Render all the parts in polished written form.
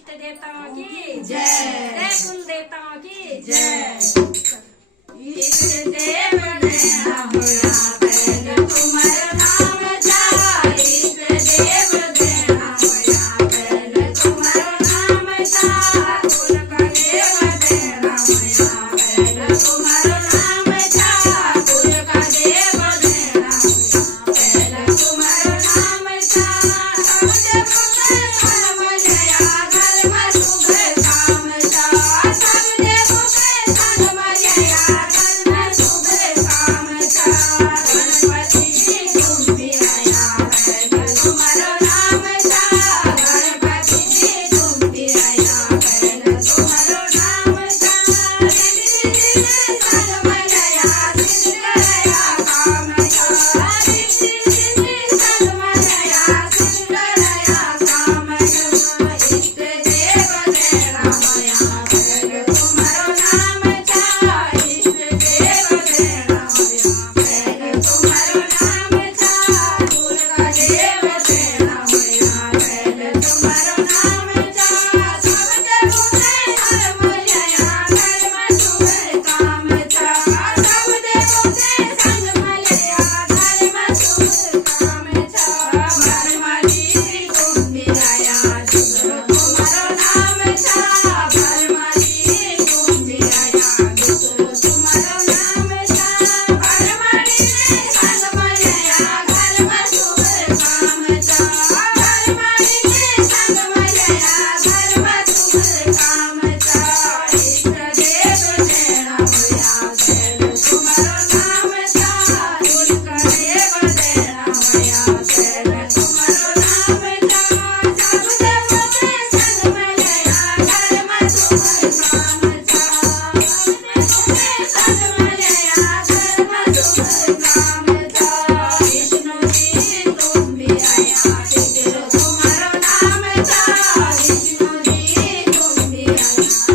इष्ट देवताओं की जय। जय कुल देवताओं की जय। इष्ट देव देना होया पहले तुम्हारा नाम था। इष्ट देव देना होया पहले तुम्हारा नाम था। कुल का देव देना होया पहले तुम्हारा नाम था। कुल का देव देना होया पहले तुम्हारा नाम था। सब देवों के धर्म जया धर्म शुभ काम था। सब देवों के धर्म जया धर्म शुभ काम था। गणपति जी तुम भी आया पहले तुम्हारा नाम था। गणपति जी तुम भी आया पहले तुम्हारा नाम था। रिद्धि सिद्धि धर्म जया सिद्ध गया काम था। रिद्धि सिद्धि धर्म जया सिद्ध गया काम था। इष्ट देव देना होया पहले तुम्हारा नाम था। इष्ट देव देना होया पहले तुम्हारा नाम था। कुल का देव देना होया पहले तुम्हारा नाम था। सब देवों के धर्म जया धर्म शुभ काम था। सब देवों के संग जया धर्म शुभ काम था। भरमाली तुम भी आया शुक्र तुम्हारा नाम था। भरमाली तुम भी आया शुक्र तुम्हारा नाम था। भरमाली संग जया धर्म शुभ काम था। भरमाली संग जया धर्म शुभ काम था। इष्ट देव देना होया पहले तुम्हारा नाम था। कुल का देव देना होया पहले तुम्हारा नाम था। सब देवों के संग जया धर्म शुभ काम था। सब देवों के संग जया धर्म शुभ काम था। विष्णु जी तुम भी आया शीघ्र तुम्हारा नाम था। विष्णु जी तुम भी आया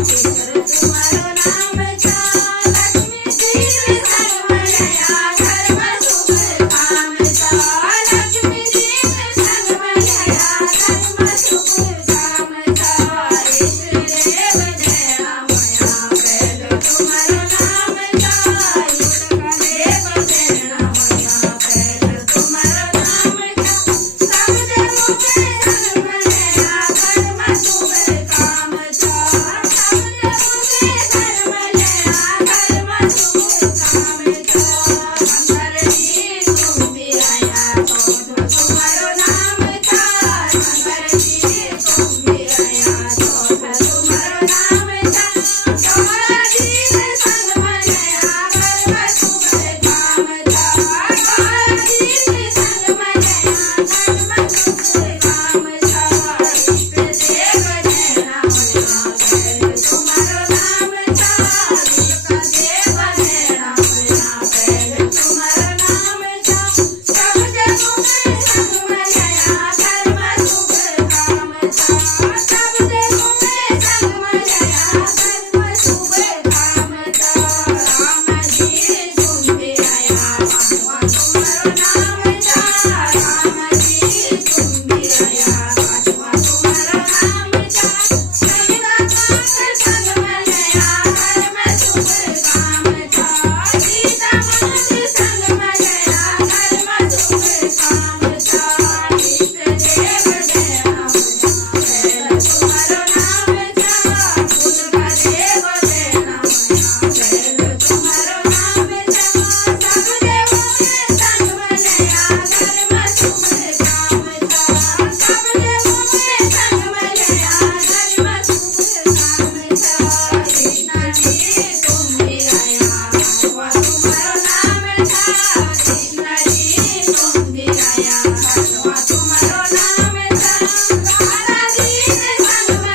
शीघ्र तुम्हारा नाम था। लक्ष्मी जी सर्व जया धर्म शुभ काम था। लक्ष्मी जी सर्व जया धर्म शुभ काम था। इष्ट देव देना होया पहले तुम्हारा नाम था। इष्ट का देव देना होया पहले तुम्हारा नाम था। सब देवों के धर्म जया धर्म शुभ काम था। सब देवों के धर्म जया धर्म शुभ काम था। शंकर जी तुम भी आया तो तुम्हारा नाम था। शंकर जी तुम भी आया तो तुम्हारा नाम था। गौरा जी संग जया धर्म शुभ काम था। गौरा जी संग जया धर्म शुभ काम था। इष्ट देव देना होया पहले तुम्हारा नाम था। कुल का देव देना होया पहले तुम्हारा नाम था। सब देवों के संग जया धर्म शुभ काम था। सब देवों के संग जया धर्म शुभ काम था। राम जी तुम भी आया पांचवा तुम्हारा नाम था। राम जी तुम भी आया पांचवा तुम्हारा नाम था। सीता मात संग जया धर्म शुभ काम था। सीता मात संग जया धर्म शुभ काम था। इष्ट देव देना होया पहले तुम्हारा नाम था। कुल का देव देना होया पहले तुम्हारा नाम था। सब देवों के संग जया धर्म शुभ काम था। सब देवों के संग जया धर्म शुभ काम था। कृष्ण जी तुम भी आया पांचवा तुम्हारा नाम था। कृष्ण जी तुम भी आया पांचवा तुम्हारा नाम था। राधा जी संग